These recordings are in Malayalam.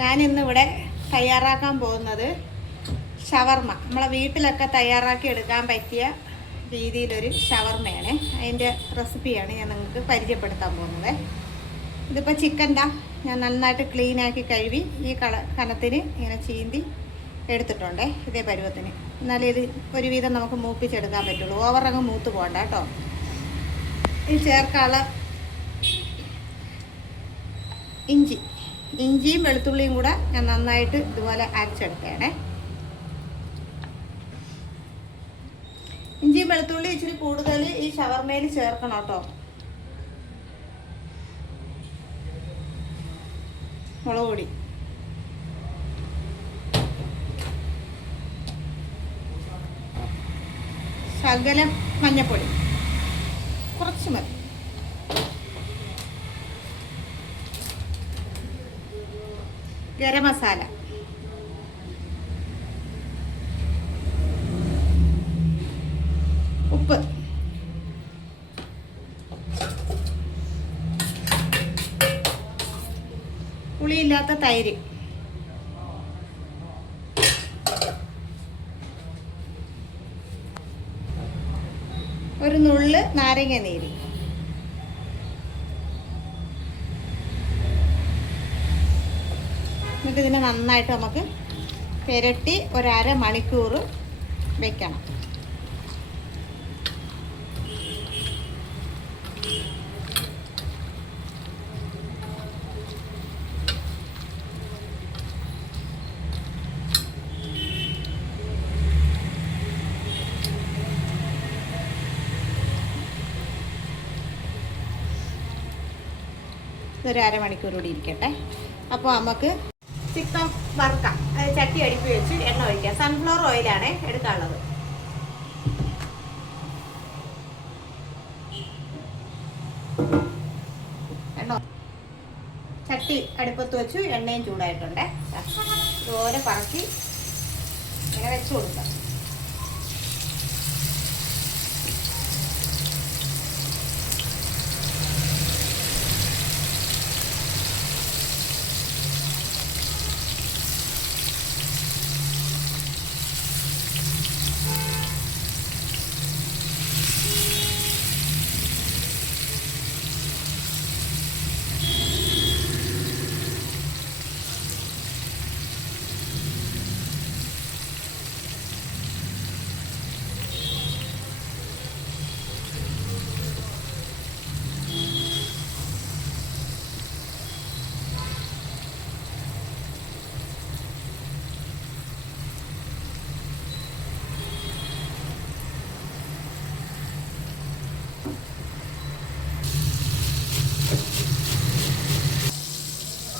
ഞാനിന്നിവിടെ തയ്യാറാക്കാൻ പോകുന്നത് ഷവർമ്മ. നമ്മളെ വീട്ടിലൊക്കെ തയ്യാറാക്കി എടുക്കാൻ പറ്റിയ രീതിയിലൊരു ഷവർമ്മയാണ്. അതിൻ്റെ റെസിപ്പിയാണ് ഞാൻ നിങ്ങൾക്ക് പരിചയപ്പെടുത്താൻ പോകുന്നത്. ഇതിപ്പോൾ ചിക്കൻ്റെ ഞാൻ നന്നായിട്ട് ക്ലീനാക്കി കഴുകി ഈ കനത്തിന് ഇങ്ങനെ ചീന്തി എടുത്തിട്ടുണ്ട്. ഇതേ പരുവത്തിന്. എന്നാലും ഇത് ഒരുവിധം നമുക്ക് മൂപ്പിച്ചെടുക്കാൻ പറ്റുള്ളൂ. ഓവറങ്ങ് മൂത്ത് പോകണ്ട കേട്ടോ. ഈ ചേർക്കാനുള്ള ഇഞ്ചിയും വെളുത്തുള്ളിയും കൂടെ ഞാൻ നന്നായിട്ട് ഇതുപോലെ അരച്ചെടുക്കുകയാണേ. ഇഞ്ചിയും വെളുത്തുള്ളി ഇച്ചിരി കൂടുതൽ ഈ ഷവർമയിൽ ചേർക്കണം കേട്ടോ. മുളക് പൊടി, ശകലം മഞ്ഞപ്പൊടി, കുറച്ച് മതി. ഗരം മസാല, ഉപ്പ്, പുളിയില്ലാത്ത തൈര്, ഒരു നുള്ള് നാരങ്ങ നീര്, എന്നിട്ട് ഇതിനെ നന്നായിട്ട് നമുക്ക് പുരട്ടി ഒരര മണിക്കൂർ വെക്കണം. ഇതൊരു അരമണിക്കൂർ കൂടി ഇരിക്കട്ടെ. അപ്പോൾ നമുക്ക് ചിക്കൻ വറുക്കാം. അത് ചട്ടി അടുപ്പി വെച്ച് എണ്ണ ഒഴിക്കാം. സൺഫ്ലവർ ഓയിലാണ് എടുക്കാനുള്ളത്. എണ്ണ ചട്ടി അടുപ്പത്ത് വെച്ചു. എണ്ണയും ചൂടായിട്ടുണ്ട്. ഇതുപോലെ പറക്കി ഇങ്ങനെ വെച്ച് കൊടുക്കാം.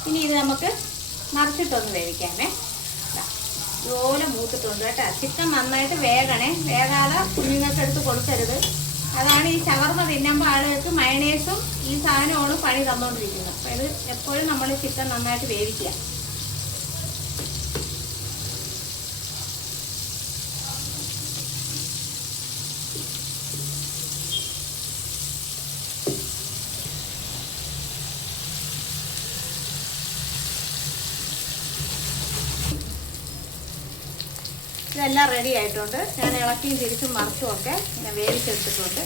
ഇനി ഇത് നമുക്ക് മറിച്ചിട്ടൊന്ന് വേവിക്കാമേ. ഇതുപോലെ മൂത്തിട്ടുണ്ട് കേട്ടോ. ചിക്കൻ നന്നായിട്ട് വേഗണേ. വേകാതെ കുഞ്ഞുങ്ങൾക്ക് എടുത്ത് കൊടുക്കരുത്. അതാണ് ഈ ഷവർമ്മ തിന്നുമ്പോൾ ആളുകൾക്ക് മയണൈസും ഈ സാധനമാണ് പണി തന്നുകൊണ്ടിരിക്കുന്നത്. അപ്പോൾ ഇത് എപ്പോഴും നമ്മൾ ചിക്കൻ നന്നായിട്ട് വേവിക്കുക. ഇതെല്ലാം റെഡി ആയിട്ടുണ്ട്. ഞാൻ ഇളക്കിയും തിരിച്ചും മറിച്ചും ഒക്കെ ഇങ്ങനെ വേവിച്ചെടുത്തിട്ടുണ്ട്.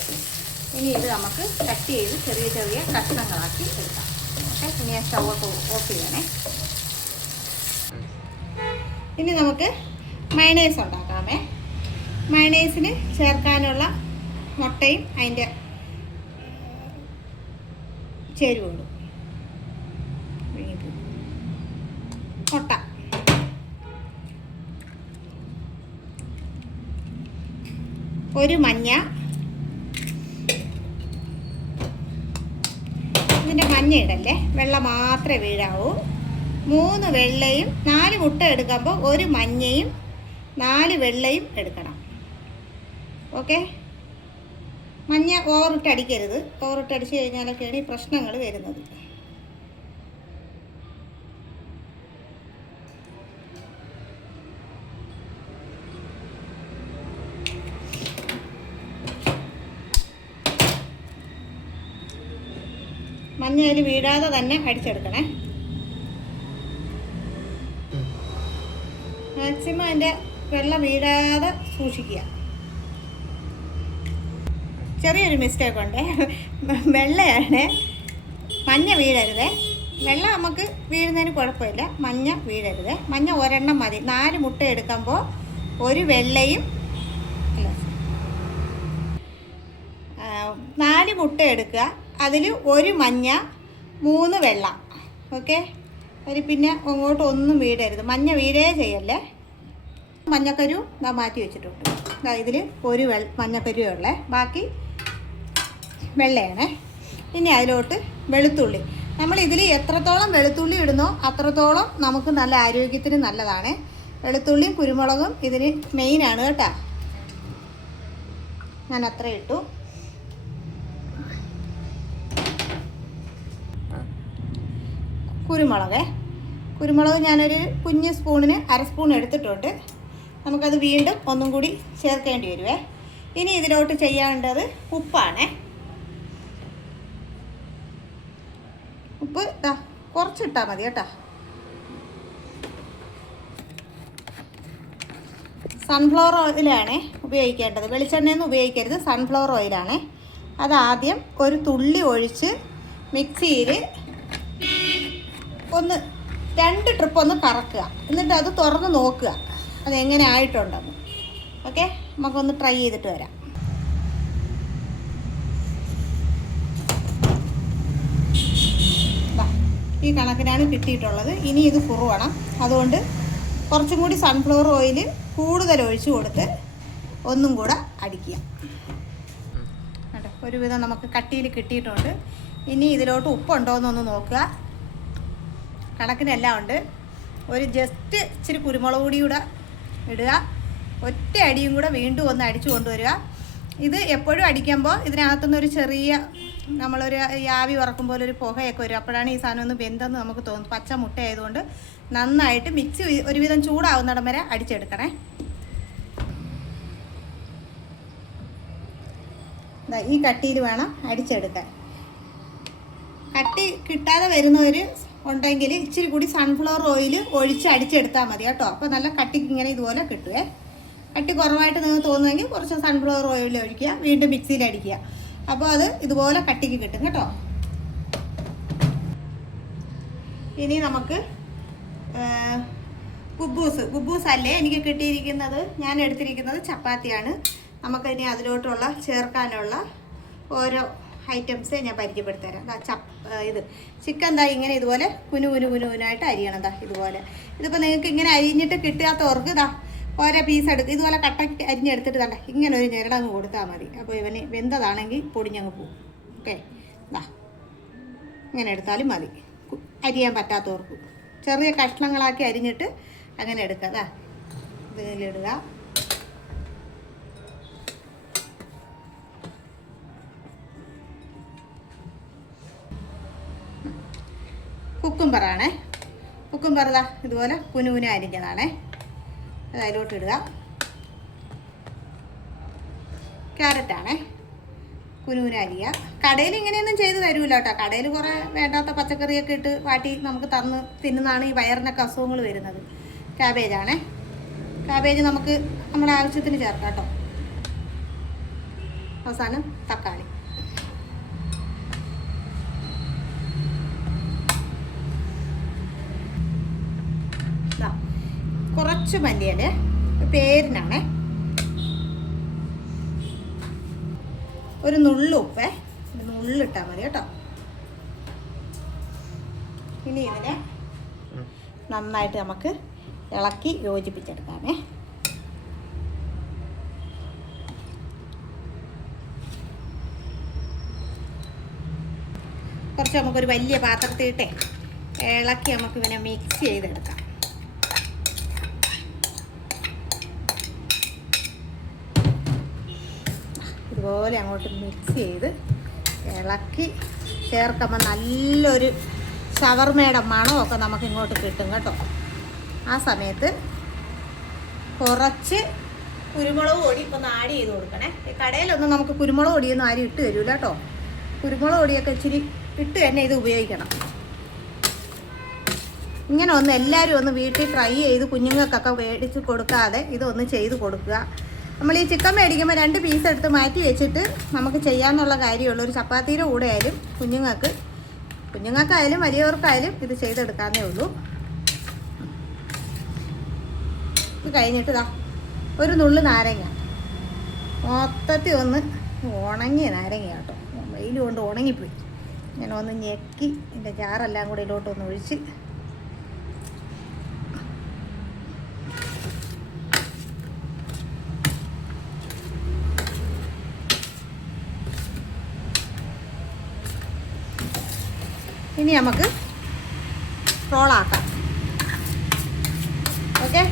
ഇനി ഇത് നമുക്ക് കട്ട് ചെയ്ത് ചെറിയ ചെറിയ കഷ്ണങ്ങളാക്കി എടുക്കാം. ഓക്കെ, ഇനി ഞാൻ സ്റ്റൗ ഒക്കെ ഓഫ് ചെയ്യണേ. ഇനി നമുക്ക് മയണൈസ് ഉണ്ടാക്കാമേ. മയണൈസിന് ചേർക്കാനുള്ള മുട്ടയും അതിൻ്റെ ചേരുവകളും. മുട്ട, ഒരു മഞ്ഞ, ഇതിൻ്റെ മഞ്ഞ ഇടല്ലേ, വെള്ള മാത്രമേ വീഴാവൂ. 3 വെള്ളയും 4 മുട്ട എടുക്കുമ്പോൾ 1 മഞ്ഞയും 4 വെള്ളയും എടുക്കണം. ഓക്കെ, മഞ്ഞ ഓവറിട്ടടിക്കരുത്. ഓവറിട്ടടിച്ച് കഴിഞ്ഞാലൊക്കെയാണ് ഈ പ്രശ്നങ്ങൾ വരുന്നത്. മഞ്ഞ അതിൽ വീഴാതെ തന്നെ അടിച്ചെടുക്കണേ. മാക്സിമം അതിൻ്റെ വെള്ളം വീഴാതെ സൂക്ഷിക്കുക. ചെറിയൊരു മിസ്റ്റേക്ക് ഉണ്ട്, വെള്ളയാണ്, മഞ്ഞ വീഴരുതേ. വെള്ളം നമുക്ക് വീഴുന്നതിന് കുഴപ്പമില്ല, മഞ്ഞ വീഴരുതേ. മഞ്ഞ ഒരെണ്ണം മതി. 4 മുട്ട എടുക്കുമ്പോൾ ഒരു വെള്ളയും 4 മുട്ട എടുക്കുക, അതിൽ 1 മഞ്ഞ 3 വെള്ള. ഓക്കെ, അതിൽ പിന്നെ അങ്ങോട്ട് ഒന്നും വീഴരുത്, മഞ്ഞ വീഴേ ചെയ്യല്ലേ. മഞ്ഞക്കരു ഇതാ മാറ്റി വെച്ചിട്ടുണ്ട്. ഇതിൽ ഒരു മഞ്ഞക്കരുവേ ഉള്ളേ, ബാക്കി വെള്ളയാണ്. ഇനി അതിലോട്ട് വെളുത്തുള്ളി. നമ്മൾ ഇതിൽ എത്രത്തോളം വെളുത്തുള്ളി ഇടുന്നോ അത്രത്തോളം നമുക്ക് നല്ല ആരോഗ്യത്തിന് നല്ലതാണ്. വെളുത്തുള്ളിയും കുരുമുളകും ഇതിന് മെയിനാണ് കേട്ടോ. ഞാൻ അത്ര ഇട്ടു. കുരുമുളക് ഞാനൊരു കുഞ്ഞ് സ്പൂണിന് 1/2 സ്പൂൺ എടുത്തിട്ടുണ്ട്. നമുക്കത് വീണ്ടും ഒന്നും കൂടി ചേർക്കേണ്ടി വരുവേ. ഇനി ഇതിലോട്ട് ചെയ്യേണ്ടത് ഉപ്പാണ്. ഉപ്പ് കുറച്ചിട്ടാൽ മതി കേട്ടോ. സൺഫ്ലവർ ഓയിലാണ് ഉപയോഗിക്കേണ്ടത്, വെളിച്ചെണ്ണയൊന്നും ഉപയോഗിക്കരുത്, സൺഫ്ലവർ ഓയിലാണ്. അതാദ്യം ഒരു തുള്ളി ഒഴിച്ച് മിക്സിയിൽ 2 ട്രിപ്പ് ഒന്ന് കറക്കുക. എന്നിട്ട് അത് തുറന്ന് നോക്കുക അതെങ്ങനെ ആയിട്ടുണ്ടെന്ന്. ഓക്കെ, നമുക്കൊന്ന് ട്രൈ ചെയ്തിട്ട് വരാം. ഈ കണക്കിനാണ് കിട്ടിയിട്ടുള്ളത്. ഇനി ഇത് കുറുവണം, അതുകൊണ്ട് കുറച്ചും കൂടി സൺഫ്ലവർ ഓയിൽ കൂടുതൽ ഒഴിച്ച് കൊടുത്ത് ഒന്നും കൂടെ അടിക്കുക. ഒരുവിധം നമുക്ക് കട്ടിയിൽ കിട്ടിയിട്ടുണ്ട്. ഇനി ഇതിലോട്ട് ഉപ്പുണ്ടോ എന്നൊന്ന് നോക്കുക. കണക്കിനെല്ലാം ഉണ്ട്. ഒരു ജസ്റ്റ് ഇച്ചിരി കുരുമുളക് പൊടി കൂടെ ഇടുക. ഒറ്റ അടിയും കൂടെ വീണ്ടും ഒന്ന് അടിച്ചു കൊണ്ടുവരിക. ഇത് എപ്പോഴും അടിക്കുമ്പോൾ ഇതിനകത്തുനിന്ന് ഒരു ചെറിയ നമ്മളൊരു ആവി വറക്കുമ്പോൾ ഒരു പുകയൊക്കെ വരും. അപ്പോഴാണ് ഈ സാധനം ഒന്ന് വെന്തെന്ന് നമുക്ക് തോന്നും. പച്ച മുട്ട ആയതുകൊണ്ട് നന്നായിട്ട് മിക്സി ഒരുവിധം ചൂടാവുന്നിടം വരെ അടിച്ചെടുക്കണേ. ഈ കട്ടിയിൽ വേണം അടിച്ചെടുക്കാൻ. കട്ടി കിട്ടാതെ വരുന്നവർ ഉണ്ടെങ്കിൽ ഇച്ചിരി കൂടി സൺഫ്ലവർ ഓയിൽ ഒഴിച്ച് അടിച്ചെടുത്താൽ മതി കേട്ടോ. അപ്പോൾ നല്ല കട്ടിക്ക് ഇങ്ങനെ ഇതുപോലെ കിട്ടുവേ. കട്ടി കുറവായിട്ട് നിങ്ങൾക്ക് തോന്നുമെങ്കിൽ കുറച്ച് സൺഫ്ലവർ ഓയിൽ ഒഴിക്കുക, വീണ്ടും മിക്സിയിൽ അടിക്കുക. അപ്പോൾ അത് ഇതുപോലെ കട്ടിക്ക് കിട്ടും കേട്ടോ. ഇനി നമുക്ക് ഗുബൂസ് അല്ലേ എനിക്ക് കിട്ടിയിരിക്കുന്നത്. ഞാൻ എടുത്തിരിക്കുന്നത് ചപ്പാത്തിയാണ്. നമുക്കിനി അതിലോട്ടുള്ള ചേർക്കാനുള്ള ഓരോ ഐറ്റംസ് ഞാൻ പരിചയപ്പെടുത്തരാം. ഇത് ചിക്കൻ ഇങ്ങനെ ഇതുപോലെ കുനുകുനായിട്ട് അരിയണം. ഇതുപോലെ ഇതിപ്പോൾ നിങ്ങൾക്ക് ഇങ്ങനെ അരിഞ്ഞിട്ട് കിട്ടാത്തവർക്ക് ഓരോ പീസ് എടുക്കുക. ഇതുപോലെ കട്ട അരിഞ്ഞെടുത്തിട്ട് ഇങ്ങനെ ഒരു ഞെരടങ്ങ് കൊടുത്താൽ മതി. അപ്പോൾ ഇവന് വെന്തതാണെങ്കിൽ പൊടിഞ്ഞങ്ങ് പോകും. ഓക്കെ, ഇങ്ങനെ എടുത്താലും മതി. അരിയാൻ പറ്റാത്തവർക്ക് ചെറിയ കഷ്ണങ്ങളാക്കി അരിഞ്ഞിട്ട് അങ്ങനെ എടുക്കുക. ഇതിലിടുക. കുക്കുംബറാണേ. കുക്കുംബർ ഇതുപോലെ കുനുകുന അരിഞ്ഞതാണേ. അത് അതിലോട്ട് ഇടുക. ക്യാരറ്റാണേ, കുനുകുന അരിയുക. കടയിൽ ഇങ്ങനെയൊന്നും ചെയ്ത് തരൂല കേട്ടോ. കടയിൽ കുറേ വേണ്ടാത്ത പച്ചക്കറിയൊക്കെ ഇട്ട് വാട്ടി നമുക്ക് തന്ന് തിന്നുന്നതാണ് ഈ വയറിനൊക്കെ അസുഖങ്ങൾ വരുന്നത്. ക്യാബേജാണേ. ക്യാബേജ് നമുക്ക് നമ്മുടെ ആവശ്യത്തിന് ചേർക്കാം കേട്ടോ. അവസാനം തക്കാളി. കുറച്ച് മല്ലിയില പേരിനാണേ. ഒരു നുള്ളുപ്പേ, നുള്ളിട്ടാൽ മതി കേട്ടോ. ഇനി ഇതിനെ നന്നായിട്ട് നമുക്ക് ഇളക്കി യോജിപ്പിച്ചെടുക്കാമേ. കുറച്ച് നമുക്കൊരു വലിയ പാത്രത്തിലിട്ടേ ഇളക്കി നമുക്ക് ഇവനെ മിക്സ് ചെയ്തെടുക്കാം. ഇതുപോലെ അങ്ങോട്ട് മിക്സ് ചെയ്ത് ഇളക്കി ചേർക്കുമ്പോൾ നല്ലൊരു ഷവർമയുടെ മണമൊക്കെ നമുക്ക് ഇങ്ങോട്ട് കിട്ടും കേട്ടോ. ആ സമയത്ത് കുറച്ച് കുരുമുളക് പൊടി ഇപ്പം ഒന്ന് ആഡ് ചെയ്ത് കൊടുക്കണേ. ഈ കടയിലൊന്നും നമുക്ക് കുരുമുളക് പൊടിയൊന്നും ആരും ഇട്ട് തരൂല കേട്ടോ. കുരുമുളക് പൊടിയൊക്കെ ഇച്ചിരി ഇട്ട് തന്നെ ഇത് ഉപയോഗിക്കണം. ഇങ്ങനെ ഒന്ന് എല്ലാവരും ഒന്ന് വീട്ടിൽ ട്രൈ ചെയ്ത് കുഞ്ഞുങ്ങൾക്കൊക്കെ മേടിച്ച് കൊടുക്കാതെ ഇതൊന്ന് ചെയ്ത് കൊടുക്കുക. നമ്മൾ ഈ ചിക്കൻ മേടിക്കുമ്പോൾ 2 പീസ് എടുത്ത് മാറ്റി വെച്ചിട്ട് നമുക്ക് ചെയ്യാമെന്നുള്ള കാര്യമുള്ളൂ. ഒരു ചപ്പാത്തിയുടെ കൂടെ ആയാലും കുഞ്ഞുങ്ങൾക്കായാലും വലിയവർക്കായാലും ഇത് ചെയ്തെടുക്കാവുന്നേ ഉള്ളൂ. ഇത് കഴിഞ്ഞിട്ട് ഒരു നുള്ളു നാരങ്ങ, മൊത്തത്തിൽ ഒന്ന് ഉണങ്ങിയ നാരങ്ങ കേട്ടോ, വെയിൽ കൊണ്ട് ഉണങ്ങിപ്പോയി. ഞാൻ ഒന്ന് ഞെക്കി എൻ്റെ ചാറെല്ലാം കൂടെ ഇതിലോട്ടൊന്ന് ഒഴിച്ച് ഇനി നമുക്ക് റോളാക്കാം. ഓക്കെ,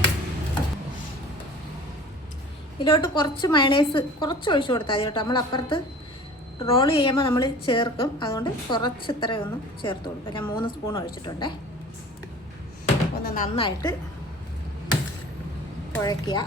ഇതിലോട്ട് കുറച്ച് മയണൈസ് കുറച്ച് ഒഴിച്ചു കൊടുത്താൽ മതി കേട്ടോ. നമ്മൾ അപ്പുറത്ത് റോൾ ചെയ്യുമ്പോൾ നമ്മൾ ചേർക്കും, അതുകൊണ്ട് കുറച്ച് ഇത്രയൊന്ന് ചേർത്ത് കൊടുക്കും. ഞാൻ 3 സ്പൂൺ ഒഴിച്ചിട്ടുണ്ടേ. ഒന്ന് നന്നായിട്ട് കുഴയ്ക്കുക.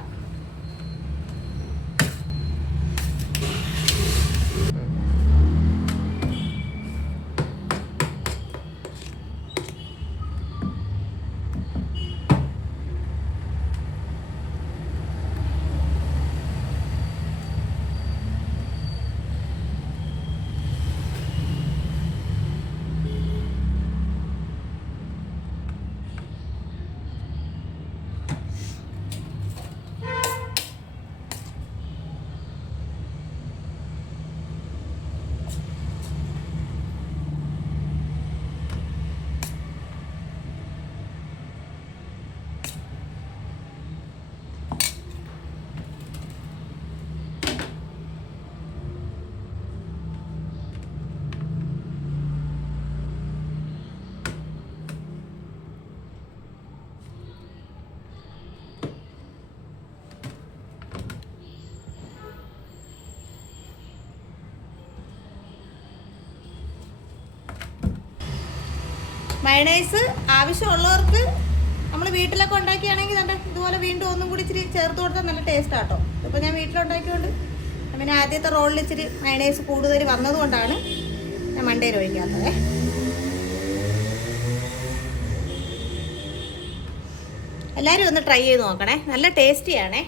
മയണൈസ് ആവശ്യമുള്ളവർക്ക് നമ്മൾ വീട്ടിലൊക്കെ ഉണ്ടാക്കിയാണെങ്കിൽ തന്നെ ഇതുപോലെ വീണ്ടും ഒന്നും കൂടി ഇച്ചിരി ചേർത്ത് കൊടുത്താൽ നല്ല ടേസ്റ്റ് ആട്ടോ. ഇപ്പോൾ ഞാൻ വീട്ടിലുണ്ടാക്കിയോണ്ട് പിന്നെ ആദ്യത്തെ റോളിൽ ഇച്ചിരി മയണൈസ് കൂടുതൽ വന്നതുകൊണ്ടാണ് ഞാൻ മണ്ടയിൽ ഒഴിക്കാത്തത്. എല്ലാവരും ഒന്ന് ട്രൈ ചെയ്ത് നോക്കണേ, നല്ല ടേസ്റ്റിയാണേ.